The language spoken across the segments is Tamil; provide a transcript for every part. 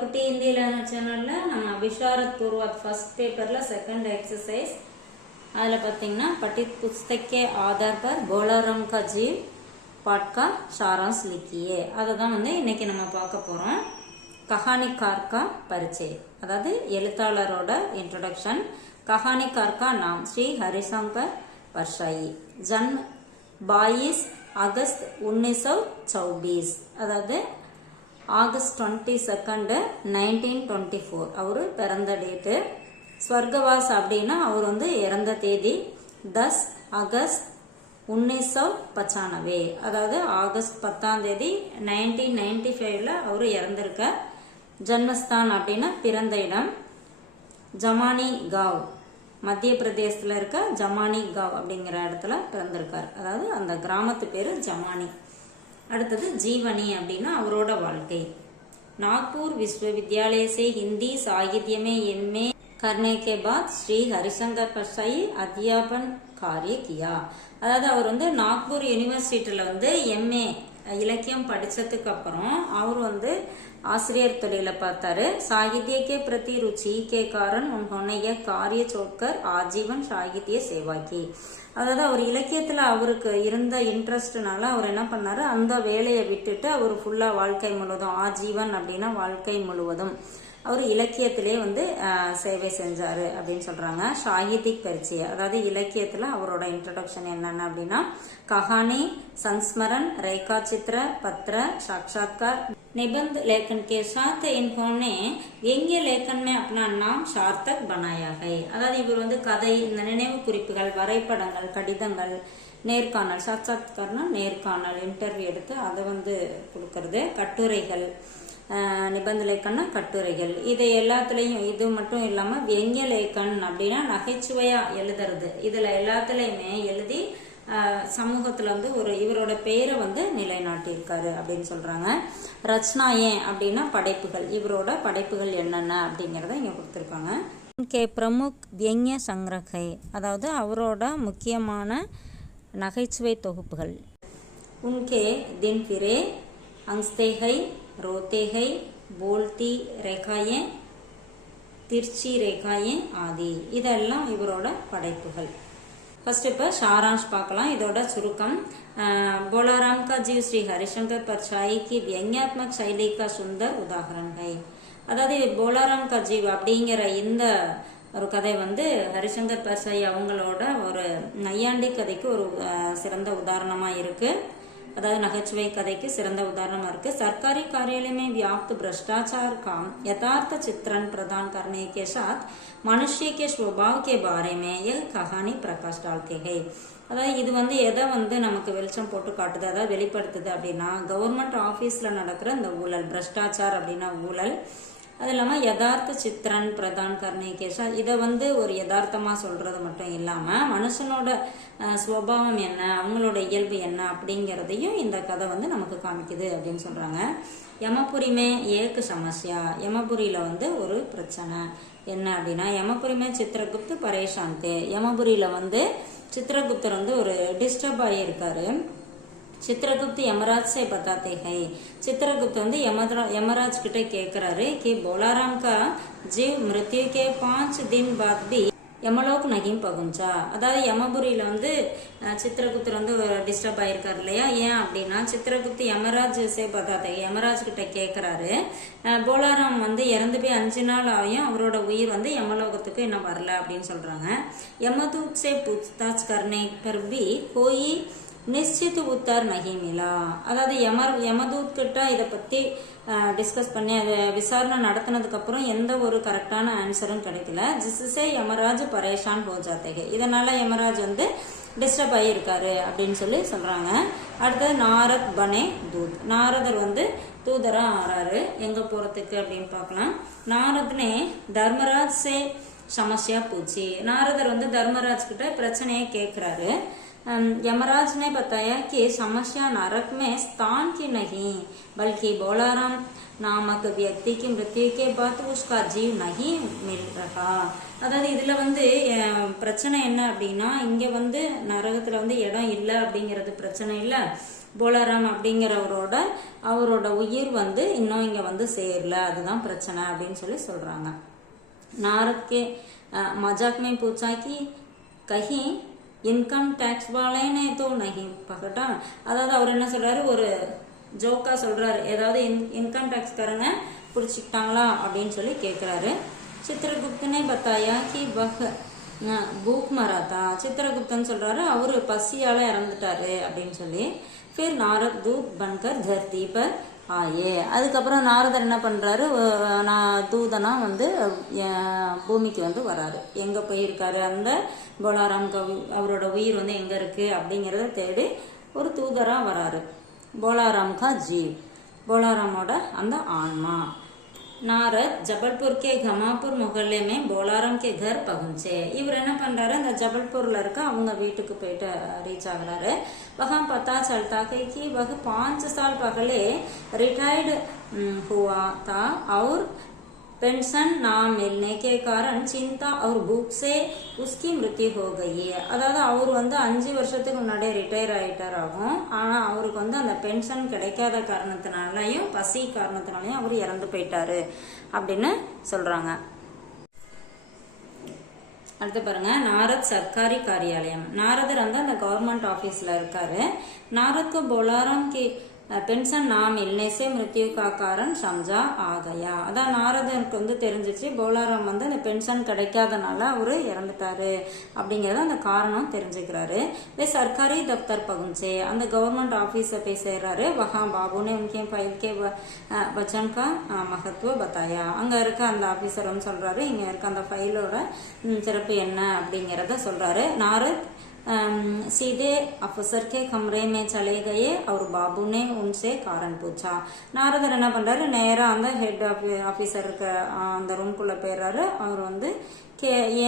குட்டி हिंदी லேர்னர் சேனல்ல நம்ம विशारद पूर्वक फर्स्ट पेपरல सेकंड एक्सरसाइज அதுல பாத்தீங்கன்னா पठित पुस्तक के आधार पर बोलाराम का जीव पाठ का सारांश लिखिए அததான் வந்து இன்னைக்கு நம்ம பார்க்க போறோம் कहानीकार का परिचय அதாவது எழுத்தாளரோட इंट्रोडक्शन कहानीकार का नाम श्री हरिशंकर परसाई जन्म 22 अगस्त 1924 அதாவது ஆகஸ்ட் 22 1924 அவரு பிறந்த டேட்டு ஸ்வர்கவாஸ் அப்படின்னா அவர் வந்து இறந்த தேதி 10 அகஸ்ட் 1995 அதாவது ஆகஸ்ட் 10ஆம் தேதி 1995ல அவரு இறந்திருக்க ஜன்மஸ்தான் அப்படின்னா பிறந்த இடம் ஜமானி காவ் மத்திய பிரதேசத்துல இருக்க ஜமானி காவ் அப்படிங்கிற இடத்துல பிறந்திருக்கார் அதாவது அந்த கிராமத்து பேரு ஜமானி அடுத்தது जीवनी அப்படினா அவரோட வாழ்க்கை नागपुर विश्वविद्यालय से हिंदी साहित्य में एमए करने के बाद श्री हरिशंकर परसाई अध्यापन कार्य किया அதாவது அவர் வந்து நாக்பூர் யூனிவர்சிட்டில வந்து எம்ஏ இலக்கியம் படிச்சதுக்கு அப்புறம் அவர் வந்து आश्रियर தொழிலை பார்த்தாரு साहित्य के प्रति रुचि के कारण उन्होंने यह कार्य छोड़कर आजीवन साहित्य सेवा की அதாவது அவர் இலக்கியத்துல அவருக்கு இருந்த இன்ட்ரெஸ்ட்னால அவர் என்ன பண்ணாரு அந்த வேலையை விட்டுட்டு அவர் ஃபுல்லா வாழ்க்கை முழுவதும் ஆஜீவன் அப்படின்னா வாழ்க்கை முழுவதும் அவர் இலக்கியத்திலே வந்து சேவை செஞ்சாரு அப்படின்னு சொல்றாங்க சாகித்யிக் பரிச்சய அதாவது இலக்கியத்துல அவரோட इंट्रोडक्शन என்னன்னா அப்படின்னா कहानी संस्मरण रेखा चित्र पत्र साक्षात्कार निबंध लेखन के साथ इन्होंने व्यंग्य लेखन में अपना नाम सार्थक बनाया है அதாவது இவர் வந்து கதை இந்த நினைவு குறிப்புகள் வரைபடங்கள் கடிதங்கள் நேர்காணல் சாட்சாத்காரனா நேர்காணல் இன்டர்வியூ எடுத்து அதை வந்து கொடுக்கறது கட்டுரைகள் நிபந்த லேக்கன்னா கட்டுரைகள் இது எல்லாத்துலயும் இது மட்டும் இல்லாம व्यंग्य லேக்கன் அப்படின்னா நகைச்சுவையா எழுதுறது இதுல எல்லாத்துலயுமே எழுதி சமூகத்துல வந்து ஒரு இவரோட பெயரை வந்து நிலைநாட்டியிருக்காரு அப்படின்னு சொல்றாங்க ரச்சனாயே அப்படின்னா படைப்புகள் இவரோட படைப்புகள் என்னென்ன அப்படிங்கறத இங்க கொடுத்திருக்காங்க கே பிரமுக் व्यंग्य संग्रह அதாவது அவரோட முக்கியமான நகைச்சுவை தொகுப்புகள் उनके दिन फिरे हंसते हैं रोते हैं बोलती रेखाएं तिरछी रेखाएं आदि இதெல்லாம் இவரோட படைப்புகள் फर्स्ट இப்போ सारांश பார்க்கலாம் இதோட சுருக்கம் बोलाराम का जीव श्री हरिशंकर परसाई की व्यंग्यात्मक शैली का सुंदर उदाहरण है அதாவது बोलाराम का जीव அப்படிங்கிற இந்த ஒரு கதை வந்து ஹரிசங்கர் பர்சாய் அவங்களோட ஒரு நையாண்டி கதைக்கு ஒரு சிறந்த உதாரணமா இருக்கு अदाद नगचुवे कदे की सिरंद उदाहरण इருக்கு सरकारी कार्यालय में व्याप्त भ्रष्टाचार का यथार्थ चित्रण प्रदान करने के साथ मनुष्य के स्वभाव के बारे में यह कहानी प्रकाश डालती है அதாவது இது வந்து எதை வந்து நமக்கு வெளிச்சம் போட்டு காட்டுது அதாவது வெளிப்படுத்துது அப்படின்னா கவர்மெண்ட் ஆபீஸ்ல நடக்கிற இந்த ஊழல் பிரஷ்டாச்சார் அப்படின்னா ஊழல் அது இல்லாம யதார்த்த சித்திரன் பிரதான் கர்ணே கேஷா இதை வந்து ஒரு யதார்த்தமா சொல்றது மட்டும் இல்லாம மனுஷனோட சுபாவம் என்ன அவங்களோட இயல்பு என்ன அப்படிங்கறதையும் இந்த கதை வந்து நமக்கு காமிக்குது அப்படின்னு சொல்றாங்க யமபுரிமே ஏக்கு சமஸ்யா யமபுரியில வந்து ஒரு பிரச்சனை என்ன அப்படின்னா யமபுரிமே சித்திரகுப்து பரேஷாந்தே யமபுரியில வந்து சித்திரகுப்தர் வந்து ஒரு டிஸ்டர்ப் ஆகியிருக்காரு चित्रगुप्त यमराज से बताते हैं चित्रगुप्त வந்து यमराज கிட்ட கேக்குறாரு कि बोलाराम का जीव मृत्यु के 5 दिन बाद भी यमलोक नहीं पहुंचा அதாவது யமபுரியில வந்து சித்திரகுப்தர் வந்து டிஸ்டர்ப் ஆயிருக்காரு இல்லையா ஏன் அப்படின்னா சித்திரகுப்த யமராஜ் சே பதாதே யமராஜ் கிட்ட கேக்குறாரு போலாராம் வந்து இறந்து போய் 5 நாள் ஆயும் அவரோட உயிர் வந்து யமலோகத்துக்கு இன்னும் வரல அப்படின்னு சொல்றாங்க यमदूत से पूछताछ करने पर भी कोई நிச்சித் உத்தர் நகி மிலா அதாவது யமதூத் கிட்ட இதை பத்தி டிஸ்கஸ் பண்ணி அதை விசாரணை நடத்தினதுக்கு அப்புறம் எந்த ஒரு கரெக்டான ஆன்சரும் கிடைக்கல ஜிஸ்ஸே யமராஜ் பரேஷான் ஹோ ஜாத்தே இதனால யமராஜ் வந்து டிஸ்டர்ப் ஆகியிருக்காரு அப்படின்னு சொல்லி சொல்றாங்க அடுத்தது நாரத் பனே தூத் நாரதர் வந்து தூதரா ஆறாரு எங்க போறதுக்கு அப்படின்னு பார்க்கலாம் நாரத்னே தர்மராஜ் சே சமஸ்யா பூச்சி நாரதர் வந்து தர்மராஜ் கிட்ட பிரச்சனையை கேட்கிறாரு यमराज ने बताया कि समस्या नरक में स्थान की नहीं बल्कि बोलाराम नामक व्यक्ति की मृत्यु के बाद उसका जीव नहीं मिल रहा. அதாவது இதுல வந்து பிரச்சனை என்ன அப்படின்னா, இங்க வந்து நரகத்துல வந்து இடம் இல்லை அப்படிங்கிறது பிரச்சனை இல்லை, போலாராம் அவரோட உயிர் வந்து இன்னும் இங்க வந்து சேரல, அதுதான் பிரச்சனை அப்படின்னு சொல்லி சொல்றாங்க. நாரத் के मजाक में पूछा कि कहीं இன்கம் டேக்ஸ் வாலேனே தோ நஹி பகட்டா. அதாவது அவர் என்ன சொல்றாரு, ஒரு ஜோக்கா சொல்றாரு, ஏதாவது இன்கம் டேக்ஸ்காரங்க பிடிச்சிக்கிட்டாங்களா அப்படின்னு சொல்லி கேட்கிறாரு. சித்திரகுப்தனே பத்தாயா கி பூக் மராத்தா. சித்திரகுப்தன் சொல்றாரு அவரு பசியால இறந்துட்டாரு அப்படின்னு சொல்லி. फिर नारद दूत बनकर धरती पर आए. அதுக்கப்புறம் நாரதர் என்ன பண்றாரு, தூதனா வந்து பூமிக்கு வந்து வராரு. எங்க போயிருக்காரு, அந்த போலாராம் அவரோட உயிர் வந்து எங்க இருக்கு அப்படிங்கறத தேடி ஒரு தூதரா வராரு. போலாராம் கா ஜீவ், போலாராமோட அந்த ஆன்மா. நாரத் ஜபல்பூர் கே கமாப்பூர் முகல்லே மே போலாராம் கே घर पहुंचे. இவர் என்ன பண்றாரு, அந்த ஜபல்பூர்ல இருக்க அவங்க வீட்டுக்கு போயிட்டு ரீச் ஆகுறாரு. वहां पता चलता है कि वह 5 साल पहले रिटायर्ड हुआ था और पेंशन ना मिलने के कारण चिंता और भूख से उसकी मृत्यु हो गई. அதாவது அவர் வந்து 5 வருஷத்துக்கு முன்னாடியே ரிட்டையர் ஆயிட்டாராகும். ஆனா அவருக்கு வந்து அந்த பென்ஷன் கிடைக்காத காரணத்தினாலையும் பசி காரணத்தினாலையும் அவர் இறந்து போயிட்டாரு அப்படின்னு சொல்றாங்க. அடுத்து பாருங்க, நாரத் சர்க்காரி காரியாலயம். நாரதர் வந்து அந்த கவர்மெண்ட் ஆபீஸ்ல இருக்காரு. நாரத் को बोलाराम की பென்ஷன் ना मिलने से मृत्यु का कारण समझा आ गया. அதான் நாரதனுக்கு வந்து தெரிஞ்சிச்சு, போலாராம் வந்து அந்த பென்ஷன் கிடைக்காதனால அவரு இறந்துட்டாரு அப்படிங்கறத அந்த காரணம் தெரிஞ்சுக்கிறாரு. वे सरकारी दफ्तर पहुंचे. அந்த கவர்மெண்ட் ஆபீஸ போய் சேர்றாரு. वहां बाबू ने उनके फाइल के वचन का महत्व बताया. அங்க இருக்க அந்த ஆபீசர் வந்து சொல்றாரு, இங்க இருக்க அந்த ஃபைலோட சிறப்பு என்ன அப்படிங்கறத சொல்றாரு. நாரத் सीधे अफसर के कमरे में चले गए और बाबू ने उनसे कारण पूछा. நாரதர் என்ன பண்றாரு, நேரா அந்த ஹெட் ஆபீசருக்கு அந்த ரூம்குள்ள போயிடுறாரு. அவர் வந்து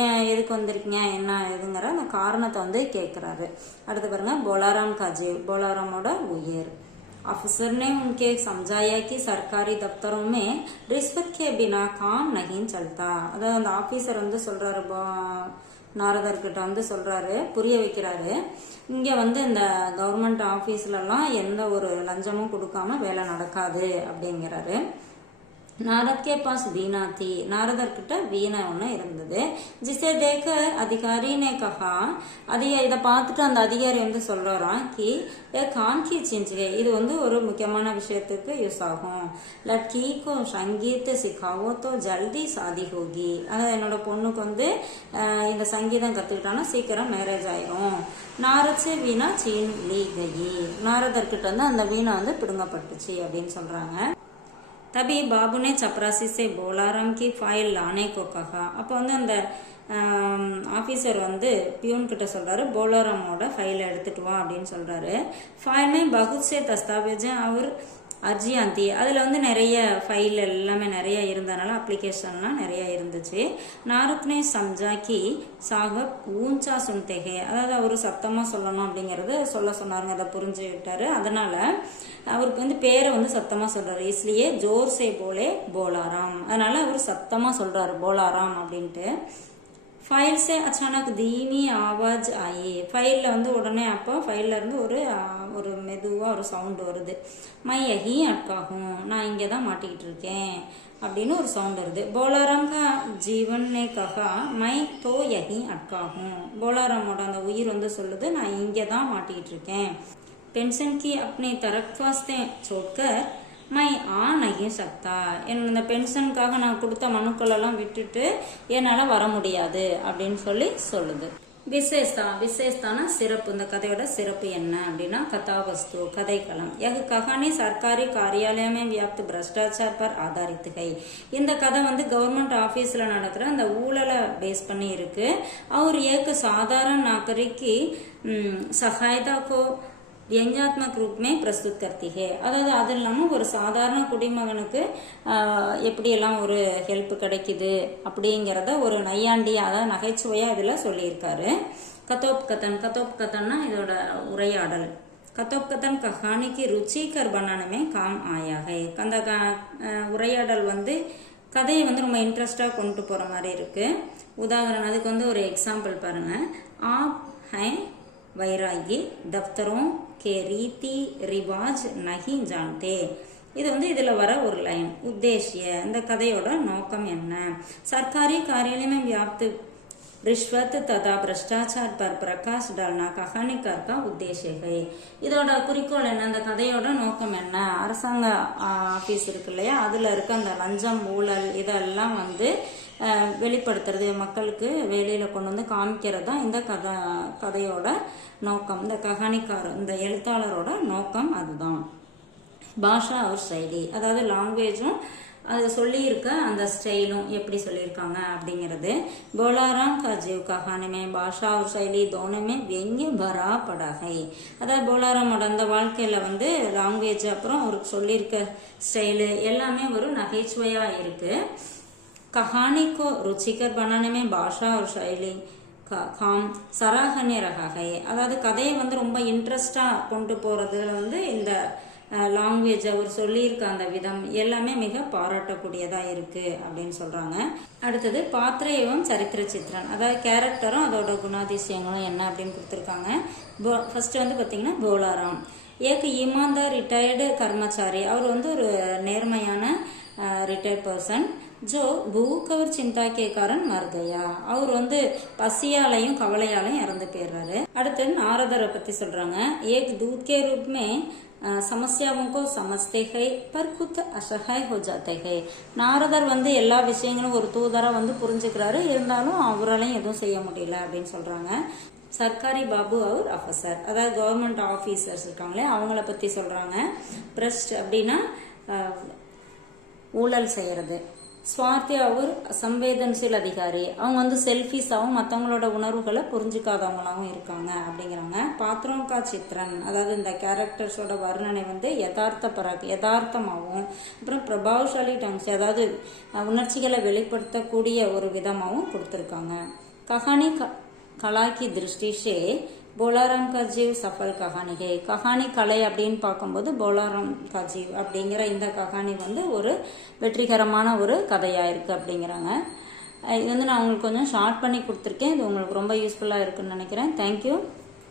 ஏன் எதுக்கு வந்திருக்கீங்க என்ன எதுங்கிற அந்த காரணத்தை வந்து கேட்கிறாரு. அடுத்து பாருங்க, போலாராம் का जीव, போலாராமோட உயிர். अफसर ने उनके समझाया कि सरकारी दफ्तरों में रिश्वत के बिना काम नहीं चलता. அதாவது அந்த ஆபீசர் வந்து சொல்றாரு, நாரதர்கிட்ட வந்து சொல்றாரு, புரிய வைக்கிறாரு, இங்க வந்து இந்த கவர்மெண்ட் ஆபீஸ்ல எல்லாம் எந்த ஒரு லஞ்சமும் கொடுக்காம வேலை நடக்காது அப்படிங்கிறாரு. नारद के पास वीणा थी. नारदर கிட்ட வீணை ஒன்று இருந்தது. जिसे देख अधिकारी ने कहा, இதை பார்த்துட்டு அந்த அதிகாரி வந்து சொல்றாராம் कि एक कान की चीज है, இது வந்து ஒரு முக்கியமான விஷயத்துக்கு யூஸ் ஆகும். लड़की को संगीत सिखाओ तो जल्दी शादी होगी. அதாவது என்னோட பொண்ணுக்கு வந்து இந்த சங்கீதம் கத்துக்கிட்டானா சீக்கிரம் மேரேஜ் ஆயிரும். நாரத் से வீணா छीन ली गई. நாரதர் கிட்ட வந்து அந்த வீணை வந்து பிடுங்கப்பட்டுச்சு அப்படின்னு சொல்றாங்க. तभी बाबू ने चपरासी से बोलाराम की फाइल लाने को कहा. அப்போ வந்து அந்த ஆபீசர் வந்து பியூன் கிட்ட சொல்றாரு, போலாராமோட ஃபைலை எடுத்துட்டு வா அப்படின்னு சொல்றாரு. फाइल में बहुत से दस्तावेज और अर्जियां அதில் வந்து நிறைய ஃபைல் எல்லாமே நிறைய இருந்தனால அப்ளிகேஷன்லாம் நிறைய இருந்துச்சு. நாரத்னே சம்ஜாக்கி சாஹப் ஊஞ்சா சுன்தேகே, அதாவது அவர் சத்தமாக சொல்லணும் அப்படிங்கிறது சொல்ல சொன்னாருங்க, அதை புரிஞ்சுக்கிட்டாரு. அதனால அவருக்கு வந்து பேரை வந்து சத்தமாக சொல்றாரு. இஸ்லியே ஜோர் சே போலே போலாராம், அதனால அவர் சத்தமாக சொல்றாரு போலாராம் அப்படின்ட்டு. ஃபைல் சே அச்சானக் தீமி ஆவாஜ் ஆயி, ஃபைலில் வந்து உடனே அப்போ ஃபைலில் இருந்து ஒரு மெதுவாக ஒரு சவுண்டு வருது. மை யஹி அட்காகும், நான் இங்கே தான் மாட்டிக்கிட்டு இருக்கேன் அப்படின்னு ஒரு சவுண்ட் வருது. போலாராம் கா ஜீவன் நே கஹா மை தோ யஹி அட்காகும், போலாராமோட அந்த உயிர் வந்து சொல்லுது, நான் இங்கே தான் மாட்டிக்கிட்டு இருக்கேன். பென்ஷன் கி அப்பனி தரக்வாஸ்தே சோட்கர் மை நகி சக்தா, இந்த பென்ஷனுக்காக நான் கொடுத்த மனுக்கள் எல்லாம் விட்டுட்டு என்னால் வர முடியாது அப்படின்னு சொல்லி சொல்லுது. விசேஷத்தான சிறப்பு, இந்த கதையோட சிறப்பு என்ன அப்படின்னா, கதாவஸ்து கதைக்களம். यह कहानी सरकारी कार्यालय में व्याप्त भ्रष्टाचार पर आधारित है. இந்த கதை வந்து கவர்மெண்ட் ஆபீஸ்ல நடக்கிற அந்த ஊழலை பேஸ் பண்ணி இருக்கு. और एक साधारण नागरिक की सहायता को व्यंग्यात्मक रूप में प्रस्तुत करती है. அதாவது அது இல்லாமல் ஒரு சாதாரண குடிமகனுக்கு எப்படியெல்லாம் ஒரு ஹெல்ப் கிடைக்குது அப்படிங்கிறத ஒரு நையாண்டியா, அதாவது நகைச்சுவையா இதில் சொல்லியிருக்காரு. கதோப்கதன்னா இதோட உரையாடல். கதோப்கதன் கஹானிக்கு ருச்சிகர் பனானமே காம் ஆயா ஹை. அந்த உரையாடல் வந்து கதையை வந்து ரொம்ப இன்ட்ரெஸ்டாக கொண்டு போகிற மாதிரி இருக்கு. உதாரணம் அதுக்கு வந்து ஒரு எக்ஸாம்பிள் பாருங்க. ஆப் ஹை வைராகி தப்தரோं के रीति रिवाज नहीं जानते. இது வந்து இதில் வர ஒரு லைன். உத்தேசிய இந்த கதையோட நோக்கம் என்ன? சர்க்காரி காரியாலயம் में व्याप्त रिश्वत तथा भ्रष्टाचार पर प्रकाश डालना कहानीकार का उद्देश्य है. இதோட குறிக்கோள் என்ன? அந்த கதையோட நோக்கம் என்ன? அரசாங்க ஆபீஸ் இருக்கு இல்லையா, அதுல இருக்க அந்த லஞ்சம் ஊழல் இதெல்லாம் வந்து வெளிப்படுத்துறது, மக்களுக்கு வேலையில கொண்டு வந்து காமிக்கிறது தான் இந்த கதையோட நோக்கம். இந்த கஹானிக்கார இந்த எழுத்தாளரோட நோக்கம் அதுதான். பாஷா அவர் ஸ்டைலி, அதாவது லாங்குவேஜும் அது சொல்லியிருக்க அந்த ஸ்டைலும் எப்படி சொல்லியிருக்காங்க அப்படிங்கிறது. போலாராம் கா ஜீவ் கஹானிமே பாஷா और शैली दोनों में व्यंग्य भरा पड़ा है. அதாவது போலாராமோட அந்த வாழ்க்கையில வந்து லாங்குவேஜ் அப்புறம் அவருக்கு சொல்லியிருக்க ஸ்டைலு எல்லாமே ஒரு நகைச்சுவையா இருக்கு. कहानी को रुचिकर बनाने में भाषा और शैली का काम सराहनीय रहा है. அதாவது கதையை வந்து ரொம்ப இன்ட்ரெஸ்டா கொண்டு போறதுல வந்து இந்த லாங்குவேஜ் அவர் சொல்லியிருக்க அந்த விதம் எல்லாமே மிக பாராட்டக்கூடியதா இருக்கு அப்படின்னு சொல்றாங்க. அடுத்தது பாத்திர ஏவம் சரித்திர சித்திரன், அதாவது கேரக்டரும் அதோட குணாதிசயங்களும் என்ன அப்படின்னு கொடுத்துருக்காங்க. ஃபர்ஸ்ட் வந்து பார்த்தீங்கன்னா போலாராம் ஏக் ஈமான்தார் ரிட்டையர்டு கர்மச்சாரி. அவர் வந்து ஒரு நேர்மையான ரிட்டையர்ட் பர்சன். ஜோ பூக் அவர் சிந்தா கே காரன் மர் கயா. அவர் வந்து பசியாலையும் கவலையாலையும் இறந்து போயிடுறாரு. அடுத்து நாரதரை பத்தி சொல்றாங்க. ஏக் தூத் கே ரூப் மே समस्याओं को समझते हैं पर खुद असहाय हो जाते हैं. நாரதர் வந்து எல்லா விஷயங்களும் ஒரு தூதரா வந்து புரிஞ்சுக்கிறாரு, இருந்தாலும் அவராலையும் எதுவும் செய்ய முடியல அப்படின்னு சொல்றாங்க. சர்க்காரி பாபு அவர் ஆஃபீஸர், அதாவது கவர்மெண்ட் ஆஃபீஸர்ஸ் இருக்காங்களே அவங்கள பத்தி சொல்றாங்க. பிரஸ்ட் அப்படின்னா ஊழல் செய்யறது. ஸ்வார்த்தி அவர் சம்வேதன்சீல் அதிகாரி, அவங்க வந்து செல்ஃபிஸாகவும் மற்றவங்களோட உணர்வுகளை புரிஞ்சுக்காதவங்களாகவும் இருக்காங்க அப்படிங்கிறாங்க. பாத்திரம் கா சித்திரன், அதாவது இந்த கேரக்டர்ஸோட வர்ணனை வந்து யதார்த்தமாகவும் அப்புறம் பிரபாவசாலி டங்ஸ், அதாவது உணர்ச்சிகளை வெளிப்படுத்தக்கூடிய ஒரு விதமாகவும் கொடுத்துருக்காங்க. கஹானி கலா கி திருஷ்டி சே போலாராம் கா ஜீவ் சஃபல் கஹானி ஹே. கஹானி கலை அப்படின்னு பார்க்கும்போது போலாராம் கா ஜீவ் அப்படிங்கிற இந்த கஹானி வந்து ஒரு வெற்றிகரமான ஒரு கதையாக இருக்குது அப்படிங்கிறாங்க. இது வந்து நான் உங்களுக்கு கொஞ்சம் ஷார்ட் பண்ணி கொடுத்துருக்கேன். இது உங்களுக்கு ரொம்ப யூஸ்ஃபுல்லாக இருக்குன்னு நினைக்கிறேன். தேங்க்யூ.